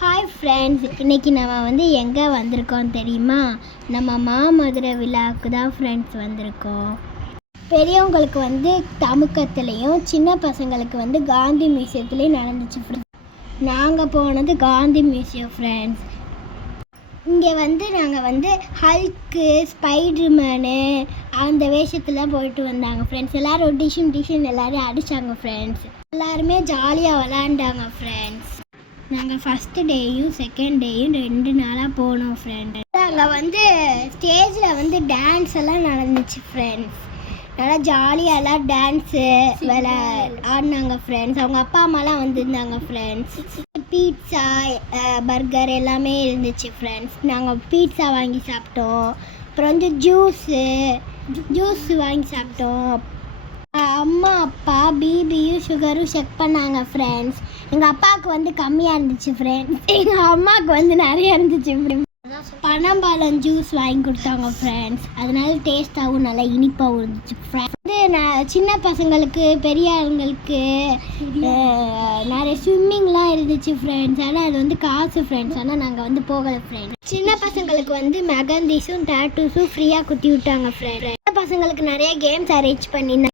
Hi friends இன்றைக்கி நம்ம வந்து எங்கே வந்திருக்கோம் தெரியுமா? நம்ம மாமதுரை விழாவுக்கு தான் ஃப்ரெண்ட்ஸ் வந்திருக்கோம். பெரியவங்களுக்கு வந்து தமுக்கத்துலேயும் சின்ன பசங்களுக்கு வந்து காந்தி மியூசியத்துலேயும் நடந்துச்சு ஃப்ரெண்ட்ஸ் நாங்கள் போனது காந்தி மியூசியம் ஃப்ரெண்ட்ஸ் இங்கே வந்து நாங்கள் வந்து ஹல்க்கு ஸ்பைடர்மேனு அந்த வேஷத்தில் போயிட்டு வந்தாங்க ஃப்ரெண்ட்ஸ் எல்லோரும் டிஷன் டிஷன் எல்லோரும் அடித்தாங்க ஃப்ரெண்ட்ஸ் எல்லாருமே ஜாலியாக விளாண்டாங்க ஃப்ரெண்ட்ஸ் நாங்கள் ஃபஸ்ட்டு டேயும் செகண்ட் டேயும் ரெண்டு நாளாக போனோம் ஃப்ரெண்டு அங்கே வந்து ஸ்டேஜில் வந்து டான்ஸ் எல்லாம் நடந்துச்சு ஃப்ரெண்ட்ஸ் நல்லா ஜாலியாக எல்லாம் டான்ஸு விளா ஆடினாங்க ஃப்ரெண்ட்ஸ் அவங்க அப்பா அம்மாலாம் வந்திருந்தாங்க ஃப்ரெண்ட்ஸ் பீட்சா பர்கர் எல்லாமே இருந்துச்சு ஃப்ரெண்ட்ஸ் நாங்கள் பீட்சா வாங்கி சாப்பிட்டோம். அப்புறம் வந்து ஜூஸு ஜூஸ் வாங்கி சாப்பிட்டோம். அம்மா அப்பா பிபியும் சுகரும் செக் பண்ணாங்க ஃப்ரெண்ட்ஸ் எங்கள் அப்பாவுக்கு வந்து கம்மியாக இருந்துச்சு ஃப்ரெண்ட்ஸ் எங்கள் அம்மாவுக்கு வந்து நிறைய இருந்துச்சு பனம்பாலம் ஜூஸ் வாங்கி கொடுத்தாங்க ஃப்ரெண்ட்ஸ் அதனால டேஸ்ட்டாகவும் நல்லா இனிப்பாகவும் இருந்துச்சு ஃப்ரெண்ட்ஸ் வந்து நான் சின்ன பசங்களுக்கு பெரிய ஆளுங்களுக்கு நிறைய ஸ்விம்மிங்லாம் இருந்துச்சு ஃப்ரெண்ட்ஸ் ஆனால் அது வந்து காசு ஃப்ரெண்ட்ஸ் ஆனால் நாங்கள் வந்து போகலை ஃப்ரெண்ட்ஸ் சின்ன பசங்களுக்கு வந்து மெகந்தீஸும் டேட்டூஸும் ஃப்ரீயாக குத்தி விட்டாங்க ஃப்ரெண்ட்ஸ் சின்ன பசங்களுக்கு நிறைய கேம்ஸ் அரேஞ்ச் பண்ணியிருந்தாங்க